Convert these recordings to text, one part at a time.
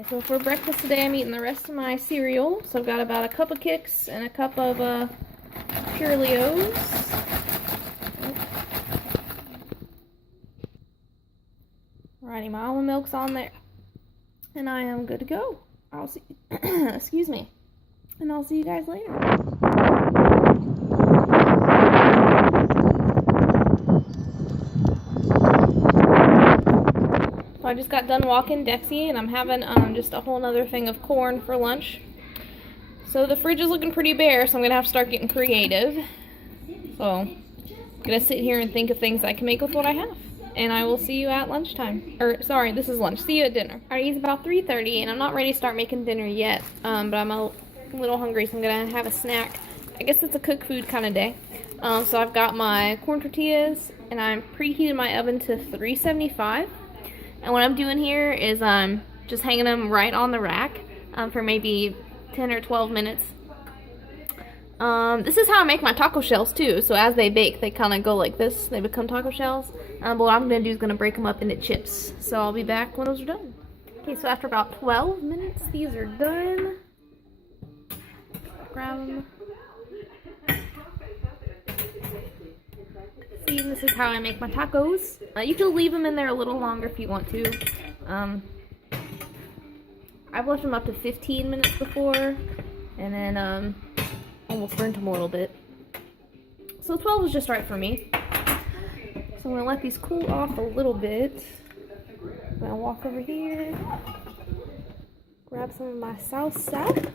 Okay, so for breakfast today, I'm eating the rest of my cereal. So I've got about a cup of Kix and a cup of Pureleos. Alrighty, my almond milk's on there. And I am good to go. I'll see excuse me. And I'll see you guys later. So I just got done walking Dexy, and I'm having just a whole nother thing of corn for lunch. So the fridge is looking pretty bare, so I'm gonna have to start getting creative. So I'm gonna sit here and think of things I can make with what I have. And I will see you at lunchtime. Or, sorry, this is lunch. See you at dinner. Alright, it's about 3:30, and I'm not ready to start making dinner yet. But I'm a little hungry, so I'm gonna have a snack. I guess it's a cook food kind of day. So I've got my corn tortillas, and I'm preheating my oven to 375. And what I'm doing here is I'm just hanging them right on the rack for maybe 10 or 12 minutes. This is how I make my taco shells too. So as they bake, they kind of go like this. They become taco shells. But what I'm going to do is going to break them up into chips. So I'll be back when those are done. Okay, so after about 12 minutes, these are done. Grab them. See, this is how I make my tacos. You can leave them in there a little longer if you want to. I've left them up to 15 minutes before. And then, almost burnt them a little bit. So 12 was just right for me. So I'm going to let these cool off a little bit. I'm going to walk over here. Grab some of my salsa.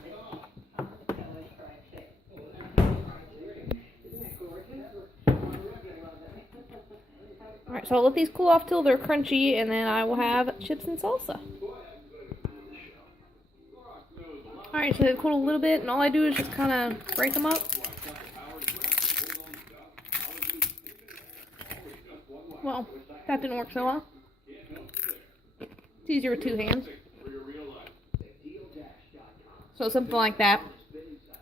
Alright, so I'll let these cool off till they're crunchy, and then I will have chips and salsa. Alright, so they've cooled a little bit, and all I do is just kind of break them up. Well, that didn't work so well. It's easier with two hands. So something like that.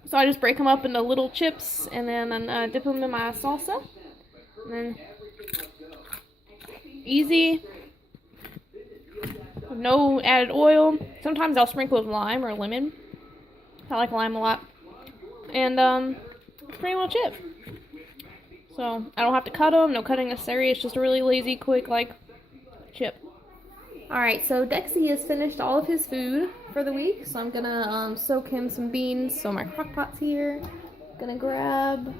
So I just break them up into little chips, and then dip them in my salsa. And then easy. No added oil. Sometimes I'll sprinkle with lime or lemon. I like lime a lot. And that's pretty much it. So I don't have to cut them. No cutting necessary. It's just a really lazy, quick, chip. Alright, so Dexy has finished all of his food for the week. So I'm gonna soak him some beans. So my crock pot's here. Gonna grab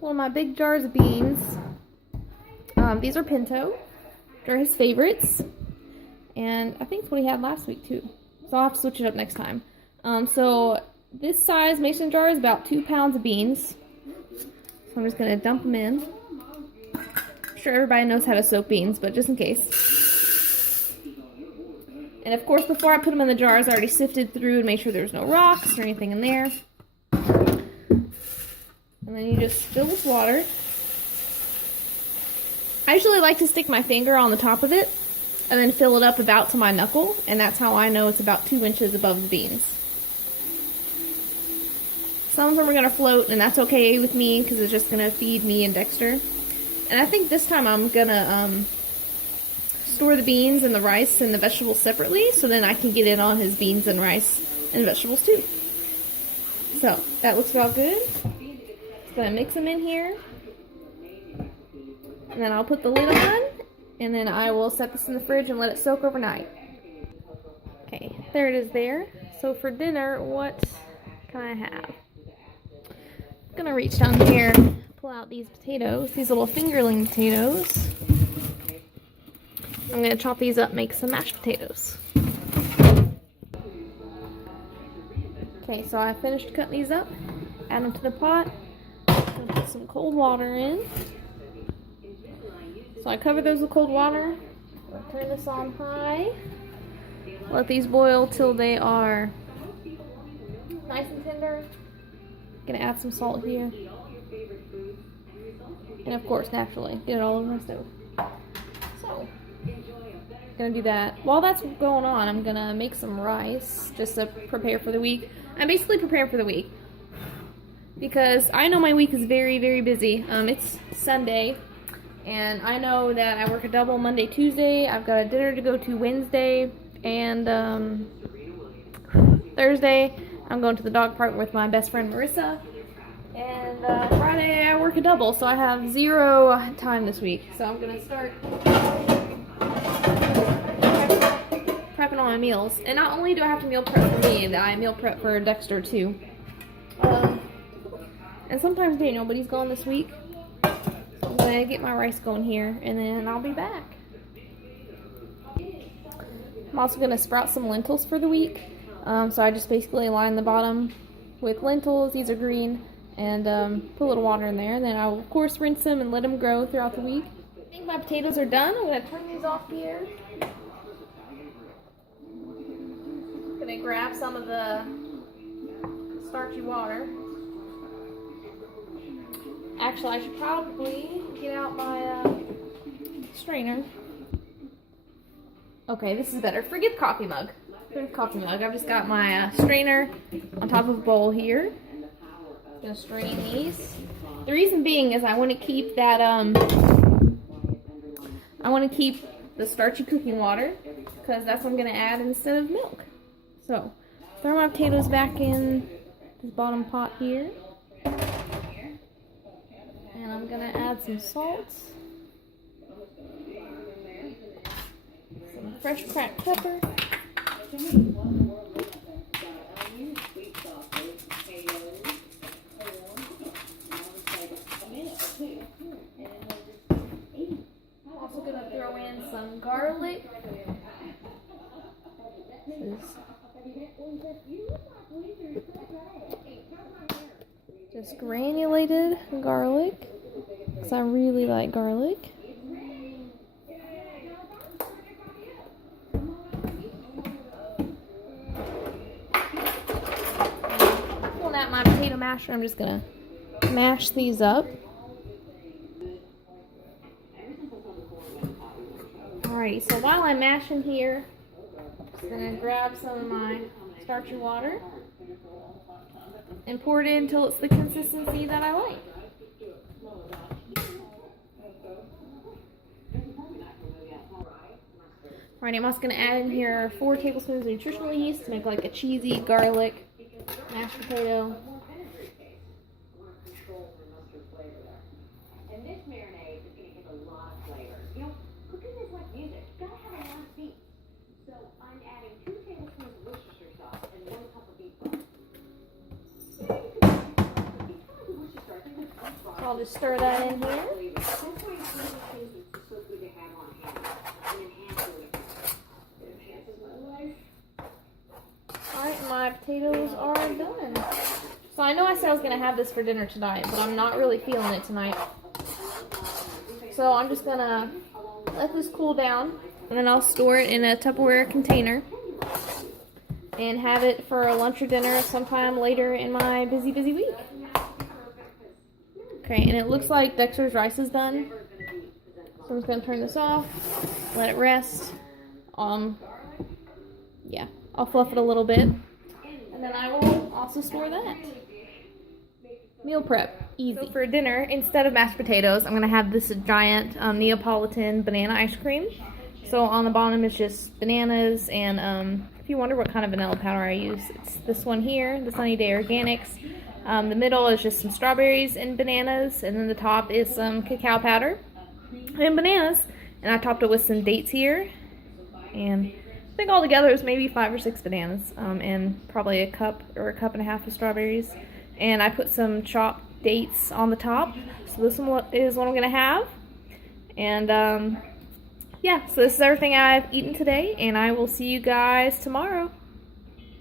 one of my big jars of beans. These are pinto. They're his favorites. And I think it's what he had last week too. So I'll have to switch it up next time. So this size mason jar is about 2 pounds of beans. So I'm just going to dump them in. I'm sure everybody knows how to soak beans, but just in case. And of course, before I put them in the jars, I already sifted through and made sure there's no rocks or anything in there. And then you just fill with water. I usually like to stick my finger on the top of it and then fill it up about to my knuckle, and that's how I know it's about 2 inches above the beans. Some of them are going to float, and that's okay with me because it's just going to feed me and Dexter. And I think this time I'm going to store the beans and the rice and the vegetables separately, so then I can get in on his beans and rice and vegetables too. So that looks about good. Just going to mix them in here. And then I'll put the lid on, and then I will set this in the fridge and let it soak overnight. Okay, there it is there. So for dinner, what can I have? I'm gonna reach down here, pull out these potatoes, these little fingerling potatoes. I'm gonna chop these up, make some mashed potatoes. Okay, so I finished cutting these up, add them to the pot. I'm gonna put some cold water in. So I cover those with cold water. I'll turn this on high. Let these boil till they are nice and tender. Gonna add some salt here. And of course, naturally, get it all over my stove. So, gonna do that. While that's going on, I'm gonna make some rice just to prepare for the week. I'm basically preparing for the week because I know my week is very, very busy. It's Sunday. And I know that I work a double Monday, Tuesday. I've got a dinner to go to Wednesday. And Thursday, I'm going to the dog park with my best friend Marissa. And Friday, I work a double, so I have 0 time this week. So I'm gonna start prepping all my meals. And not only do I have to meal prep for me, I meal prep for Dexter too. And sometimes Daniel, but he's gone this week. So I'm gonna get my rice going here, and then I'll be back. I'm also gonna sprout some lentils for the week. So I just basically line the bottom with lentils. These are green. And put a little water in there. And then I will, of course, rinse them and let them grow throughout the week. I think my potatoes are done. I'm going to turn these off here. I'm going to grab some of the starchy water. Actually, I should probably get out my strainer. Okay, this is better. Forget the coffee mug. Forget the coffee mug. I've just got my strainer on top of a bowl here. Gonna strain these. The reason being is I want to keep that I want to keep the starchy cooking water because that's what I'm gonna add instead of milk. So throw my potatoes back in this bottom pot here, and I'm gonna add some salt, some fresh cracked pepper. Throw in some garlic. Just granulated garlic, because I really like garlic. Pulling out my potato masher, I'm just gonna mash these up. Alrighty, so while I'm mashing here, I'm just going to grab some of my starchy water and pour it in until it's the consistency that I like. Alrighty, I'm also going to add in here 4 tablespoons of nutritional yeast to make like a cheesy garlic mashed potato. And this marinade is going to give a lot of flavor. You know, cooking is like music. You gotta have a lot of beats. So I'm adding 2 tablespoons of Worcestershire sauce and 1 cup of beef broth. So I'll just stir that in here. Alright, my potatoes are done. So I know I said I was going to have this for dinner tonight, but I'm not really feeling it tonight. So I'm just going to let this cool down, and then I'll store it in a Tupperware container and have it for lunch or dinner sometime later in my busy week. Okay, and it looks like Dexter's rice is done. So I'm just going to turn this off, let it rest. Yeah, I'll fluff it a little bit, and then I will also store that. Meal prep, easy. So for dinner, instead of mashed potatoes, I'm going to have this giant Neapolitan banana ice cream. So on the bottom is just bananas, and if you wonder what kind of vanilla powder I use, it's this one here, the Sunny Day Organics. The middle is just some strawberries and bananas, and then the top is some cacao powder and bananas. And I topped it with some dates here, and I think all together it's maybe 5 or 6 bananas, and probably a cup or a cup and a half of strawberries. And I put some chopped dates on the top. So this one is what I'm going to have. And yeah, so this is everything I've eaten today, and I will see you guys tomorrow.